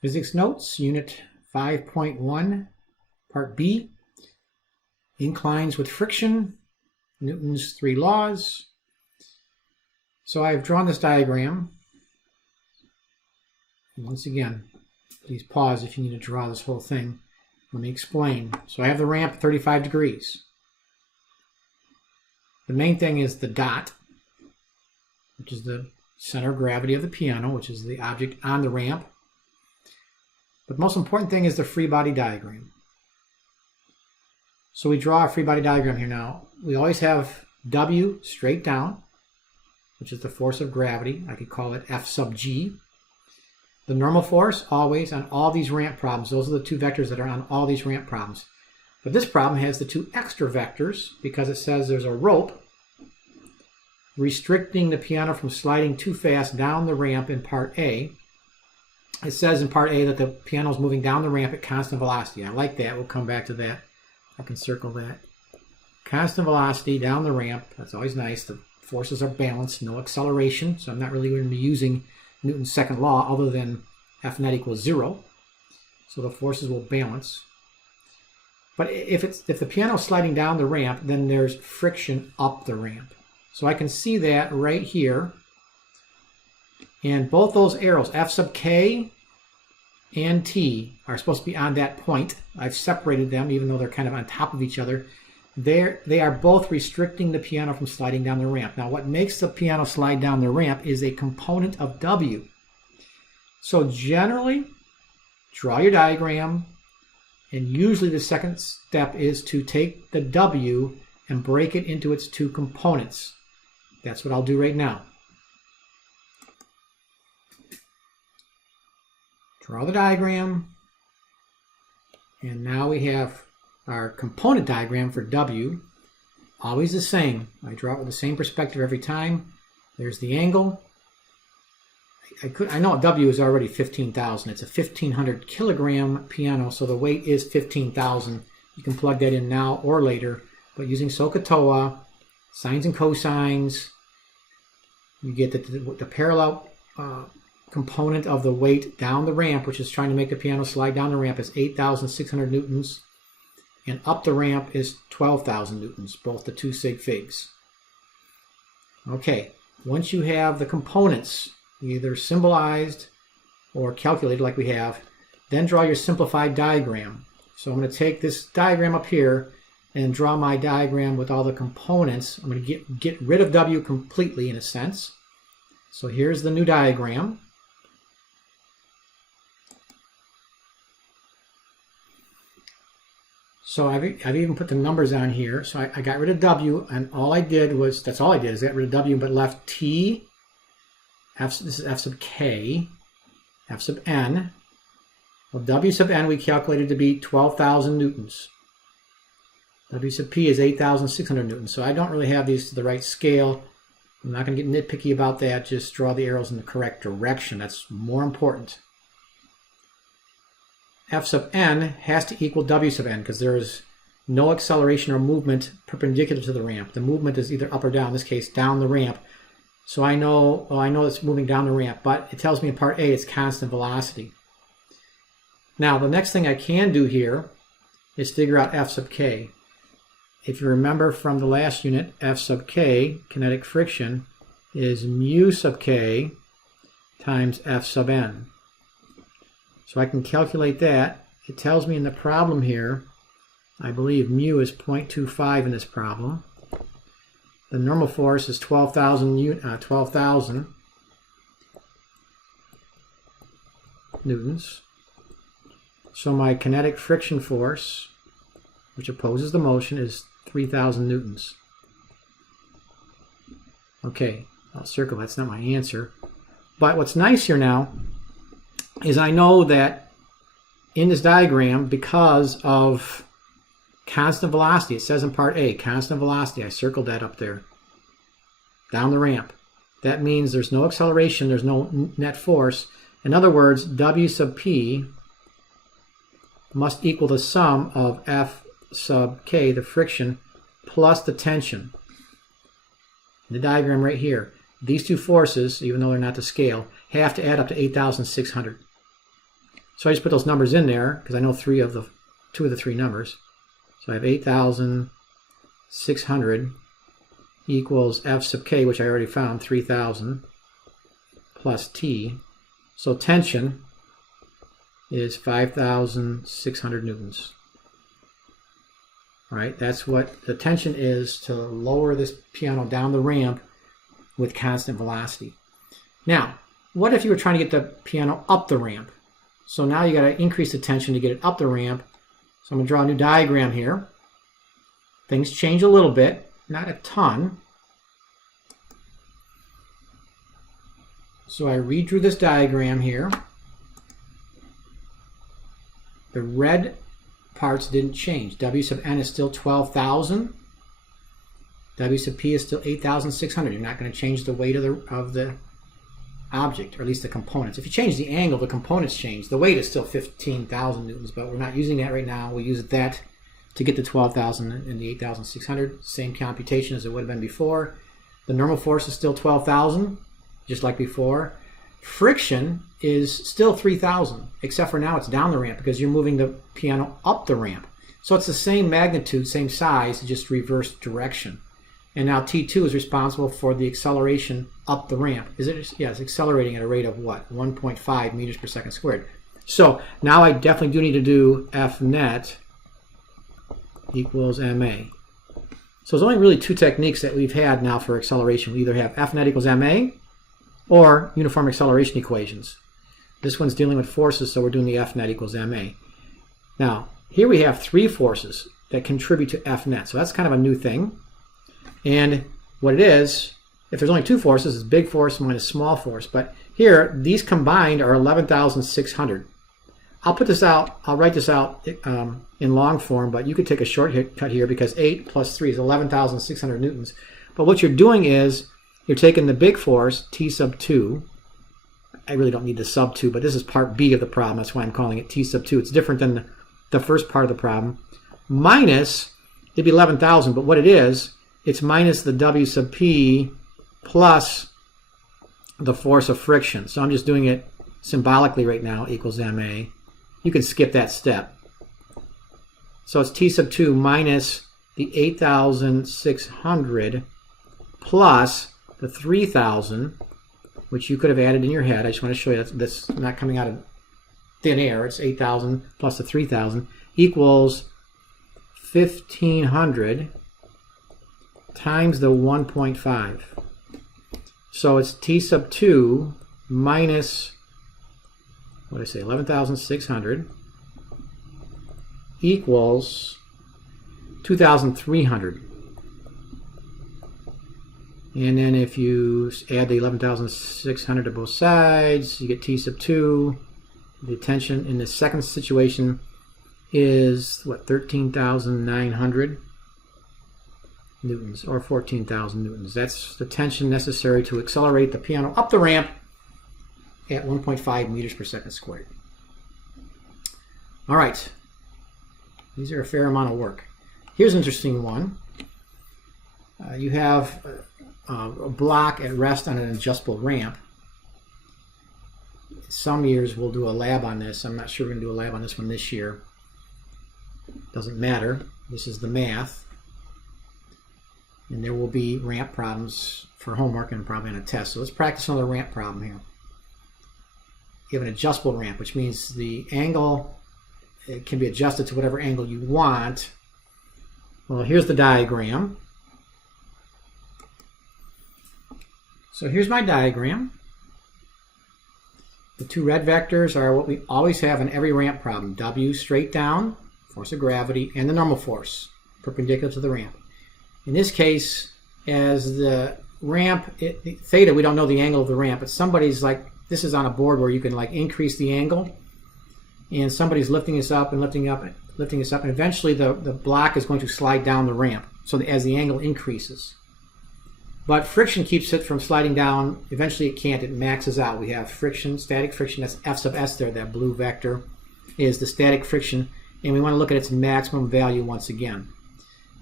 Physics Notes, Unit 5.1, Part B, Inclines with Friction, Newton's 3 laws. So I've drawn this diagram. And once again, please pause if you need to draw this whole thing. Let me explain. So I have the ramp at 35 degrees. The main thing is the dot, which is the center of gravity of the piano, which is the object on the ramp. But the most important thing is the free body diagram. So we draw a free body diagram here now. We always have W straight down, which is the force of gravity. I could call it F sub G. The normal force, always on all these ramp problems. Those are the two vectors that are on all these ramp problems. But this problem has the two extra vectors because it says there's a rope restricting the piano from sliding too fast down the ramp in part A. It says in part A that the piano is moving down the ramp at constant velocity. I like that. We'll come back to that. I can circle that. Constant velocity down the ramp. That's always nice. The forces are balanced, no acceleration. So I'm not really going to be using Newton's second law other than F net equals 0. So the forces will balance. But if the piano is sliding down the ramp, then there's friction up the ramp. So I can see that right here. And both those arrows, F sub K and T, are supposed to be on that point. I've separated them, even though they're kind of on top of each other. They are both restricting the piano from sliding down the ramp. Now, what makes the piano slide down the ramp is a component of W. So generally, draw your diagram, and usually the second step is to take the W and break it into its two components. That's what I'll do right now. Draw the diagram, and now we have our component diagram for W, always the same. I draw it with the same perspective every time. There's the angle. I know W is already 15,000. It's a 1,500 kilogram piano, so the weight is 15,000. You can plug that in now or later, but using SOHCAHTOA, sines and cosines, you get the parallel component of the weight down the ramp, which is trying to make the piano slide down the ramp, is 8,600 newtons, and up the ramp is 12,000 newtons, both the two sig figs. Okay, once you have the components either symbolized or calculated like we have, then draw your simplified diagram. So I'm going to take this diagram up here and draw my diagram with all the components. I'm going to get rid of W completely in a sense. So here's the new diagram. So I've even put the numbers on here. So I got rid of W, and all I did was, that's all I did, is get rid of W, but left T, this is F sub K, F sub N. Well, W sub N we calculated to be 12,000 newtons. W sub P is 8,600 newtons. So I don't really have these to the right scale. I'm not going to get nitpicky about that. Just draw the arrows in the correct direction. That's more important. F sub N has to equal W sub N because there is no acceleration or movement perpendicular to the ramp. The movement is either up or down, in this case down the ramp. So I know it's moving down the ramp, but it tells me in part A it's constant velocity. Now the next thing I can do here is figure out F sub K. If you remember from the last unit, F sub K, kinetic friction, is mu sub K times F sub N. So I can calculate that. It tells me in the problem here, I believe mu is 0.25 in this problem. The normal force is 12,000 newtons. So my kinetic friction force, which opposes the motion, is 3,000 newtons. Okay, I'll circle, that's not my answer. But what's nice here now is I know that in this diagram, because of constant velocity, it says in part A, constant velocity, I circled that up there, down the ramp. That means there's no acceleration, there's no net force. In other words, W sub P must equal the sum of F sub K, the friction, plus the tension. In the diagram right here, these two forces, even though they're not to scale, have to add up to 8,600. So I just put those numbers in there because I know two of the three numbers. So I have 8,600 equals F sub K, which I already found, 3,000, plus T. So tension is 5,600 newtons. All right, that's what the tension is to lower this piano down the ramp with constant velocity. Now, what if you were trying to get the piano up the ramp? So now you got to increase the tension to get it up the ramp. So I'm going to draw a new diagram here. Things change a little bit, not a ton. So I redrew this diagram here. The red parts didn't change. W sub n is still 12,000. W sub p is still 8,600. You're not going to change the weight of the object, or at least the components. If you change the angle, the components change. The weight is still 15,000 newtons, but we're not using that right now. We use that to get the 12,000 and the 8,600. Same computation as it would have been before. The normal force is still 12,000, just like before. Friction is still 3,000, except for now it's down the ramp because you're moving the piano up the ramp. So it's the same magnitude, same size, just reverse direction. And now T2 is responsible for the acceleration up the ramp. Yes, it's accelerating at a rate of what? 1.5 meters per second squared. So now I definitely do need to do F net equals ma. So there's only really two techniques that we've had now for acceleration. We either have F net equals ma or uniform acceleration equations. This one's dealing with forces, so we're doing the F net equals ma. Now, here we have three forces that contribute to F net. So that's kind of a new thing. And what it is, if there's only two forces, it's big force minus small force. But here, these combined are 11,600. I'll put this out, I'll write this out in long form, but you could take a shortcut here because 8 plus 3 is 11,600 newtons. But what you're doing is, you're taking the big force, T sub 2. I really don't need the sub 2, but this is part B of the problem. That's why I'm calling it T sub 2. It's different than the first part of the problem. Minus, it'd be 11,000, but what it is, it's minus the W sub P plus the force of friction. So I'm just doing it symbolically right now, equals ma. You can skip that step. So it's T sub 2 minus the 8,600 plus the 3,000, which you could have added in your head. I just want to show you that's not coming out of thin air. It's 8,000 plus the 3,000 equals 1,500 times the 1.5. So it's T sub 2 minus, what did I say, 11,600 equals 2,300. And then if you add the 11,600 to both sides, you get T sub 2. The tension in the second situation is, what, 13,900 newtons, or 14,000 newtons. That's the tension necessary to accelerate the piano up the ramp at 1.5 meters per second squared. All right. These are a fair amount of work. Here's an interesting one. You have a block at rest on an adjustable ramp. Some years we'll do a lab on this. I'm not sure we're going to do a lab on this one this year. Doesn't matter. This is the math. And there will be ramp problems for homework and probably on a test. So let's practice another ramp problem here. You have an adjustable ramp, which means the angle, it can be adjusted to whatever angle you want. Well, here's the diagram. So here's my diagram. The two red vectors are what we always have in every ramp problem. W straight down, force of gravity, and the normal force, perpendicular to the ramp. In this case, as the ramp, theta, we don't know the angle of the ramp, but somebody's like, this is on a board where you can like increase the angle, and somebody's lifting us up and lifting us up, and eventually the block is going to slide down the ramp, so as the angle increases. But friction keeps it from sliding down. Eventually it can't, it maxes out. We have friction, static friction, that's F sub S there, that blue vector is the static friction, and we want to look at its maximum value once again.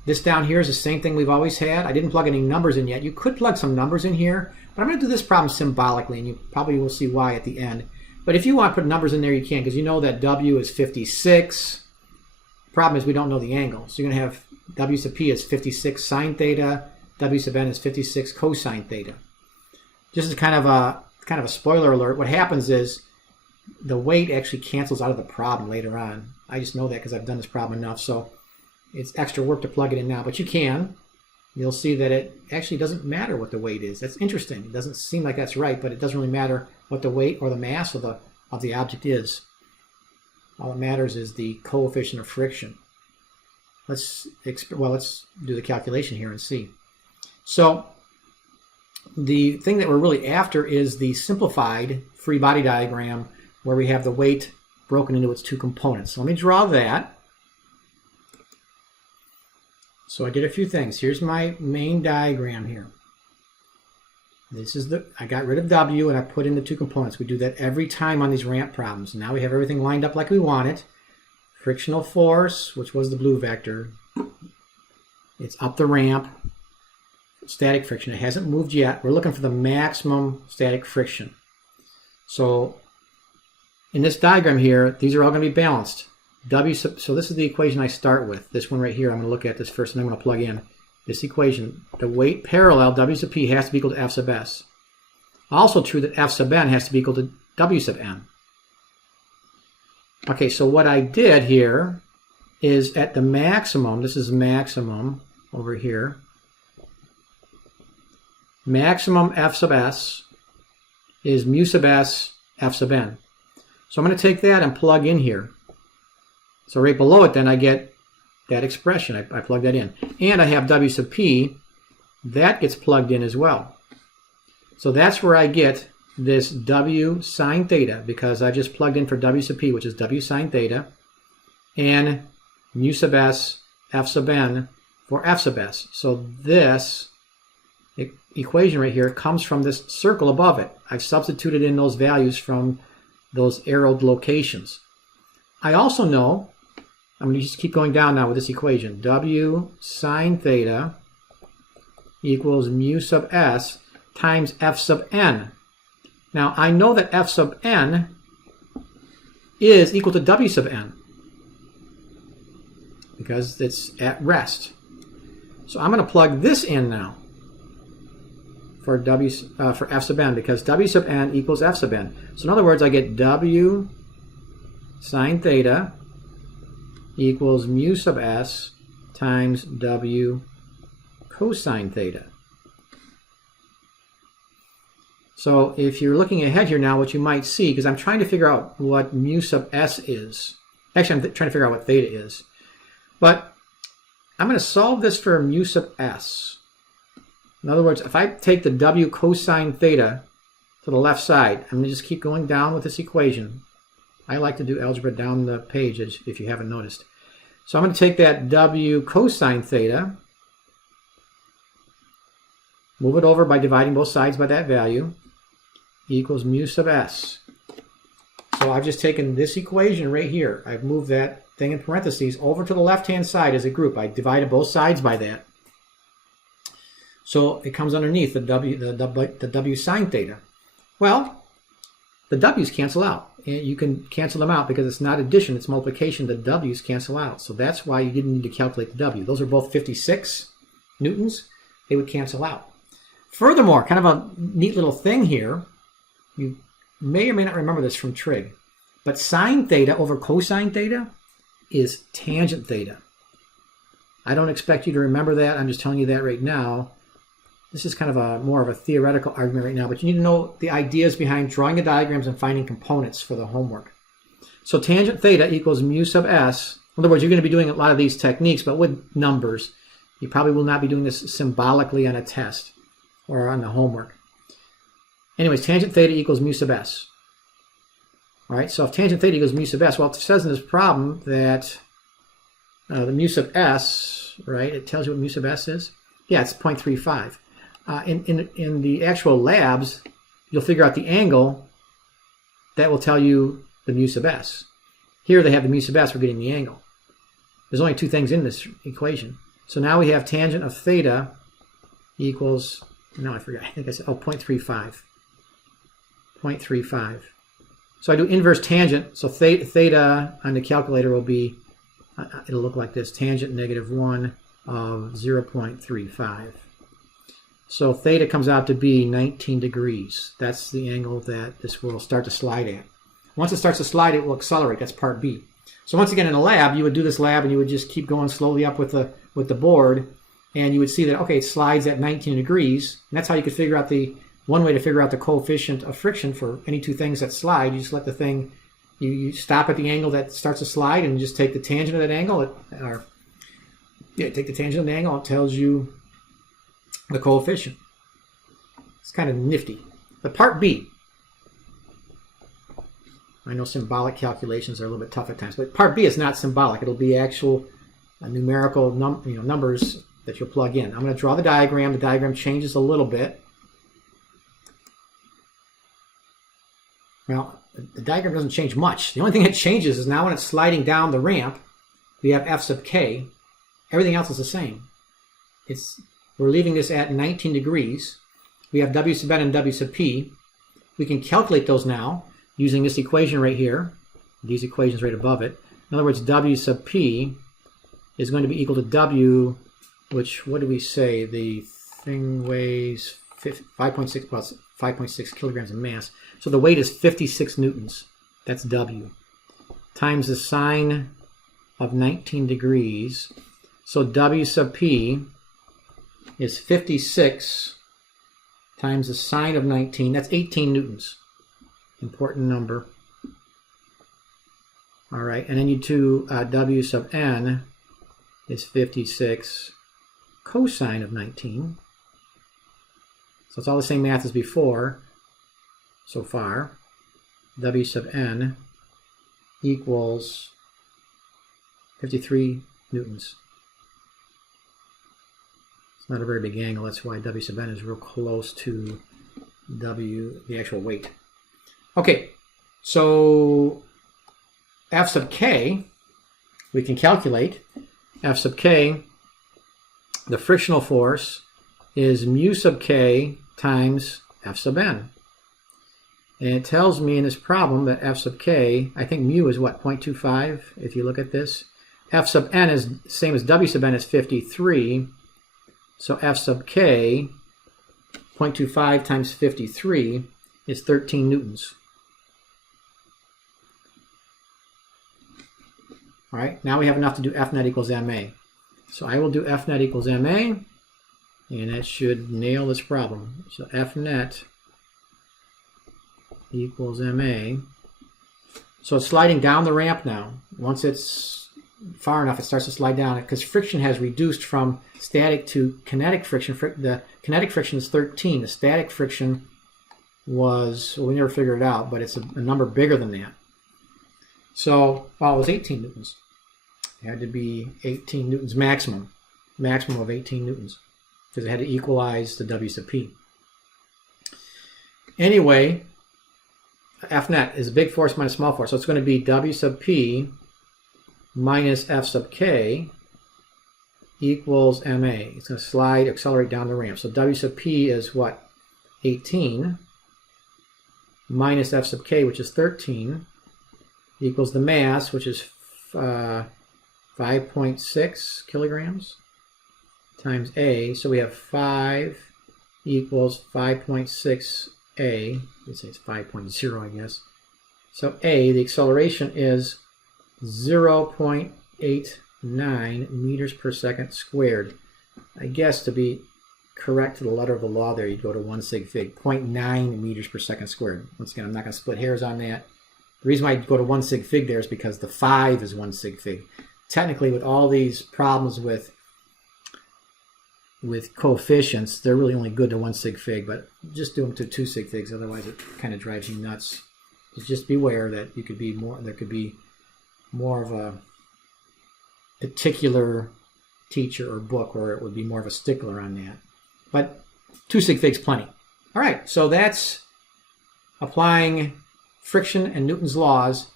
This down here is the same thing we've always had. I didn't plug any numbers in yet. You could plug some numbers in here, but I'm going to do this problem symbolically, and you probably will see why at the end. But if you want to put numbers in there, you can, because you know that W is 56. Problem is we don't know the angle. So you're going to have W sub P is 56 sine theta, W sub N is 56 cosine theta. Just as kind of a spoiler alert, what happens is the weight actually cancels out of the problem later on. I just know that because I've done this problem enough, so it's extra work to plug it in now, but you can. You'll see that it actually doesn't matter what the weight is. That's interesting. It doesn't seem like that's right, but it doesn't really matter what the weight or the mass of the object is. All that matters is the coefficient of friction. Let's do the calculation here and see. So the thing that we're really after is the simplified free body diagram where we have the weight broken into its two components. So let me draw that. So I did a few things. Here's my main diagram here. This is I got rid of W and I put in the two components. We do that every time on these ramp problems. Now we have everything lined up like we want it. Frictional force, which was the blue vector. It's up the ramp. Static friction. It hasn't moved yet. We're looking for the maximum static friction. So in this diagram here, these are all going to be balanced. So this is the equation I start with. This one right here, I'm going to look at this first and I'm going to plug in this equation. The weight parallel W sub P has to be equal to F sub S. Also true that F sub N has to be equal to W sub N. Okay, so what I did here is at the maximum, this is maximum over here, maximum F sub S is mu sub S F sub N. So I'm going to take that and plug in here. So right below it then I get that expression. I plug that in. And I have W sub P. That gets plugged in as well. So that's where I get this W sine theta because I just plugged in for W sub P, which is W sine theta, and mu sub S F sub N for F sub S. So this equation right here comes from this circle above it. I've substituted in those values from those arrowed locations. I also know, I'm going to just keep going down now with this equation. W sine theta equals mu sub S times F sub N. Now I know that F sub N is equal to W sub N because it's at rest. So I'm going to plug this in now for F sub N because W sub N equals F sub N. So in other words, I get W sine theta equals mu sub S times W cosine theta. So if you're looking ahead here now, what you might see, because I'm trying to figure out what mu sub S is. Actually, I'm trying to figure out what theta is. But I'm going to solve this for mu sub S. In other words, if I take the W cosine theta to the left side, I'm going to just keep going down with this equation. I like to do algebra down the page, if you haven't noticed. So I'm going to take that W cosine theta, move it over by dividing both sides by that value, equals mu sub S. So I've just taken this equation right here. I've moved that thing in parentheses over to the left-hand side as a group. I divided both sides by that. So it comes underneath the W sine theta. Well, the W's cancel out. You can cancel them out because it's not addition, it's multiplication. The W's cancel out. So that's why you didn't need to calculate the W. Those are both 56 newtons. They would cancel out. Furthermore, kind of a neat little thing here, you may or may not remember this from trig, but sine theta over cosine theta is tangent theta. I don't expect you to remember that. I'm just telling you that right now. This is kind of more of a theoretical argument right now, but you need to know the ideas behind drawing the diagrams and finding components for the homework. So tangent theta equals mu sub S. In other words, you're going to be doing a lot of these techniques, but with numbers. You probably will not be doing this symbolically on a test or on the homework. Anyways, tangent theta equals mu sub S. All right, so if tangent theta equals mu sub S, well, it says in this problem that the mu sub S, right, it tells you what mu sub S is. Yeah, it's 0.35. In the actual labs, you'll figure out the angle that will tell you the mu sub S. Here they have the mu sub S, we're getting the angle. There's only two things in this equation. So now we have tangent of theta equals, no, I forgot, I think I said, 0.35. 0.35. So I do inverse tangent. So theta on the calculator will be, it'll look like this, tangent -1 of 0.35. So theta comes out to be 19 degrees. That's the angle that this will start to slide at. Once it starts to slide, it will accelerate. That's part B. So once again, in a lab, you would do this lab and you would just keep going slowly up with the board, and you would see that, okay, it slides at 19 degrees. And that's how you could figure out one way to figure out the coefficient of friction for any two things that slide. You just let the thing, you stop at the angle that starts to slide and just take the tangent of that angle. Take the tangent of the angle. It tells you the coefficient. It's kind of nifty. The part B. I know symbolic calculations are a little bit tough at times, but part B is not symbolic. It'll be actual numerical numbers that you'll plug in. I'm going to draw the diagram. The diagram changes a little bit. Well, the diagram doesn't change much. The only thing that changes is now when it's sliding down the ramp, we have f sub k. Everything else is the same. We're leaving this at 19 degrees. We have w sub n and w sub p. We can calculate those now using this equation right here, these equations right above it. In other words, w sub p is going to be equal to w, which, what do we say? The thing weighs 5.6 plus 5.6 kilograms of mass. So the weight is 56 newtons. That's W. Times the sine of 19 degrees. So W sub P is 56 times the sine of 19. That's 18 newtons. Important number. All right, and then you do W sub N is 56 cosine of 19. So it's all the same math as before so far. W sub N equals 53 newtons. It's not a very big angle. That's why W sub N is real close to W, the actual weight. Okay, so F sub K, we can calculate. F sub K, the frictional force, is mu sub K times F sub N. And it tells me in this problem that F sub K, I think mu is what, 0.25 if you look at this. F sub N is the same as W sub N is 53. So F sub K, 0.25 times 53 is 13 newtons. All right, now we have enough to do F net equals MA. So I will do F net equals MA, and that should nail this problem. So F net equals MA. So it's sliding down the ramp now. Once it's far enough, it starts to slide down because friction has reduced from static to kinetic friction. The kinetic friction is 13. The static friction was, well, we never figured it out, but it's a number bigger than that. So, well, it was 18 newtons. It had to be 18 newtons maximum of 18 newtons, because it had to equalize the W sub P. Anyway, F net is a big force minus small force, so it's going to be W sub P minus F sub K equals MA. It's going to accelerate down the ramp. So W sub P is what? 18 minus F sub K, which is 13, equals the mass, which is 5.6 kilograms times A. So we have 5 equals 5.6 A. Let's say it's 5.0, I guess. So A, the acceleration is 0.89 meters per second squared. I guess to be correct to the letter of the law there, you'd go to 1 sig fig, 0.9 meters per second squared. Once again, I'm not going to split hairs on that. The reason why you go to 1 sig fig there is because the 5 is 1 sig fig. Technically, with all these problems with coefficients, they're really only good to 1 sig fig, but just do them to 2 sig figs, otherwise it kind of drives you nuts. Just beware that you could be there could be more of a particular teacher or book where it would be more of a stickler on that. But 2 sig figs plenty. All right, so that's applying friction and Newton's laws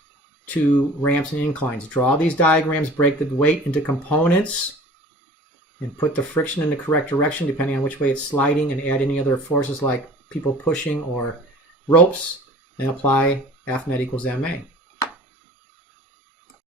to ramps and inclines. Draw these diagrams, break the weight into components, and put the friction in the correct direction depending on which way it's sliding, and add any other forces like people pushing or ropes. and apply F net equals MA.